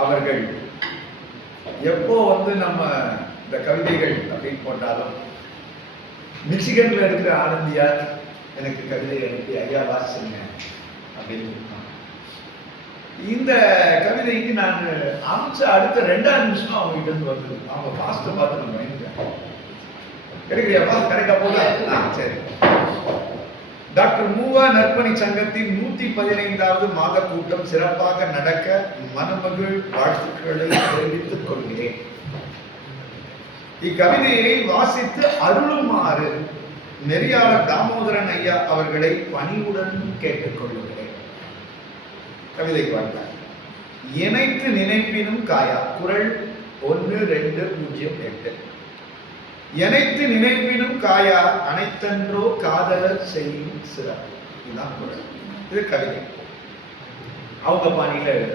அவர்கள் எப்போ நம்ம இந்த கவிதைகள் அப்படின்னு போட்டாலும் மிச்சிகன்ல இருக்கிற ஆனந்தியார் எனக்கு கவிதை அனுப்பி ஐயா வாசிச்சுங்க அப்படின்னு. இந்த கவிதைக்கு நான் அமைச்ச அடுத்த 2ஆம் நிமிஷம் அவங்க கிட்ட இருந்து வந்தது. அவங்க பாஸ்ட பார்த்து நம்ம பயந்துட்டேன். எடுக்கிறியா பாஸ்? கரெக்டா போதா? சரி. டாக்டர் மூவா நற்பணி சங்கத்தின் 115வது மாத கூட்டம் சிறப்பாக நடக்க மனமகிழ் வாழ்த்துக்களை தெரிவித்துக் கொள்கிறேன். இக்கவிதையை வாசித்து அருளுமாறு நெறியாளர் தாமோதரன் ஐயா அவர்களை பணிவுடன் கேட்டுக்கொள்கிறேன். கவிதை பார்த்தார். இணைத்து நினைப்பினும் காயா. குறள் 1-2-0-8. இணைத்து நினைப்பினும் காயா அனைத்தன்றோ காதலர் செய்யும் சிறப்பு. இதுதான் குறள். இது கவிதை. அவங்க பாணியில எழுத.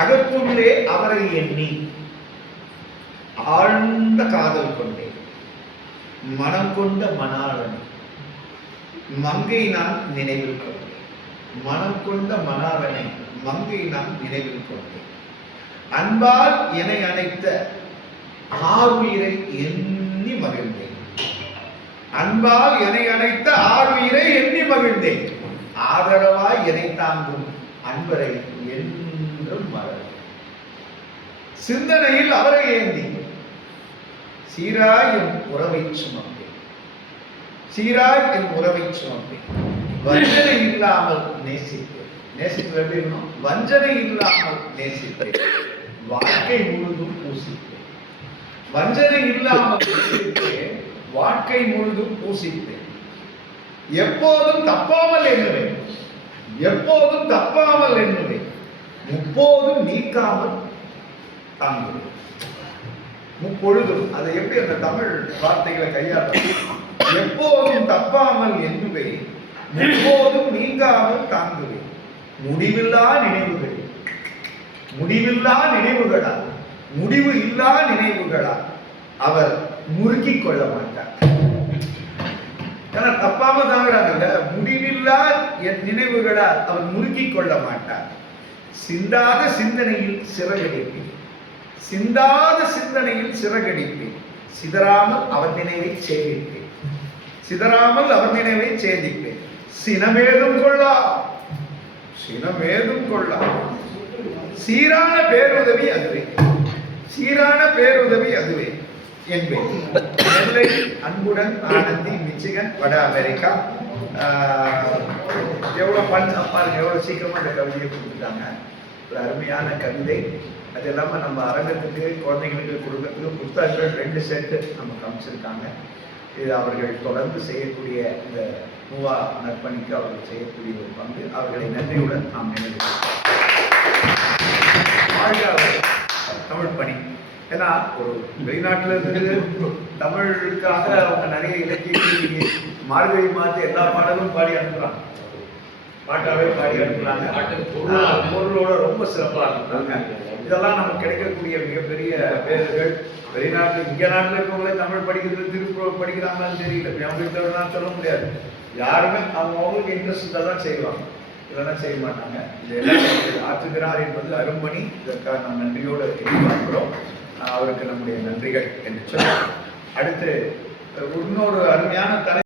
அகத்துள்ளே அவரை எண்ணி ஆழ்ந்த காதல் கொண்டேன். மனம் கொண்ட மணாளனை மங்கை நான் நினைவில் கொண்டேன். மனம் கொண்ட மணாளனை மங்கை நான் நினைவில் கொண்டேன். அன்பால் என்னை அணைத்த ஆறுயிரை எண்ணி மகிழ்ந்தேன். அன்பால் என்னை அணைத்த ஆறுயிரை எண்ணி மகிழ்ந்தேன். ஆதரவாய் என்னை தாங்கும் அன்பரை என்றும் மறவேன். சிந்தனையில் அவரை ஏந்தி சீராய் என் உறவை சுமப்பேன். சீராய் என் உறவை சுமப்பேன். வஞ்சனை இல்லாமல் நேசிப்பேன். நேசிப்பது எப்படி இருக்கணும்? வஞ்சனை இல்லாமல் நேசிப்பேன். வாழ்க்கை முழுதும் பூசிப்பேன். வஞ்சனை இல்லாமல் நேசிப்பேன். வாழ்க்கை முழுதும் பூசிப்பேன். எப்போதும் தப்பாமல் எண்ணுவேன். எப்போதும் தப்பாமல் எண்ணுவேன். முப்போதும் நீக்காமல் தாங்குவேன். முப்பொழுதும். அதை எப்படி அந்த தமிழ் வார்த்தைகளை கையாள? எப்போதும் தப்பாமல் எண்ணுவேன். முப்போதும் நீங்காமல் தாங்குவேன். முடிவில்லா நினைவுகள். முடிவில்லா நினைவுகளா? முடிவு இல்லா நினைவுகளா? அவர் முறுக்கிக் கொள்ள மாட்டார். ஏன்னா தப்பாம தாங்குறாங்கல்ல. முடிவில்லா நினைவுகளா அவர் முறுக்கிக் கொள்ள மாட்டார். சிந்தாத சிந்தனையில் சிறகடிப்பேன். சிந்தாத சிந்தனையில் சிறகடிப்பேன். சிதறாமல் அவர் நினைவை சேமிப்பேன். சிதறாமல் அவர் நினைவை சேதிப்பேன். சினமேதும் கொள்ளா. சினமேதும் கொள்ளா. சீரான பேருதவி அதுவே. சீரான பேருதவி அதுவே என்பேன். நெல்லை அன்புடன் ஆனந்தி, மிச்சிகன், வட அமெரிக்கா. எவ்வளவு பாருங்க, எவ்வளவு சீக்கிரமா இந்த கவிதையை கொடுத்துட்டாங்க. ஒரு அருமையான கவிதை. அது இல்லாமல் நம்ம அரங்கத்துக்கு, குழந்தைங்களுக்கு கொடுக்கறதுக்கு புத்தகங்கள் 2 செட்டு நம்ம காமிச்சிருக்காங்க. இது அவர்கள் தொடர்ந்து செய்யக்கூடிய இந்த மூவா நற்பணிக்கு அவர்கள் செய்யக்கூடிய ஒரு பங்கு. அவர்களை நன்றியுடன் நாம் நினைவுகிறோம். தமிழ் பணி. ஏன்னா ஒரு வெளிநாட்டில் இருந்து தமிழுக்காக அவங்க நிறைய இலக்கிய மார்கழி மாற்றி எல்லா பாடலும் பாடி அனுப்புறாங்க. பாட்டாவே பாடி அனுப்புறாங்க. பொருளோட ரொம்ப சிறப்பாக அனுப்புறாங்க. இதெல்லாம் நமக்கு கிடைக்கக்கூடிய மிகப்பெரிய பேர்கள். வெளிநாட்டில், இங்க நாட்டில் இருக்கவங்களே தமிழ் படிக்கிறது, திருக்குறள் படிக்கிறாங்கன்னு தெரியல. அவங்களுக்கு நான் சொல்ல முடியாது. யாருமே அவங்களுக்கு இன்ட்ரெஸ்ட் தான் செய்வாங்க, இதெல்லாம் செய்ய மாட்டாங்க. இதெல்லாம் ஆற்றுகிறார் என்பது அரும்பணி. இதற்காக நாம் நன்றியோடு எதிர்பார்க்கிறோம். அவருக்கு நம்முடைய நன்றிகள் என்று சொல்லி அடுத்து இன்னொரு அருமையான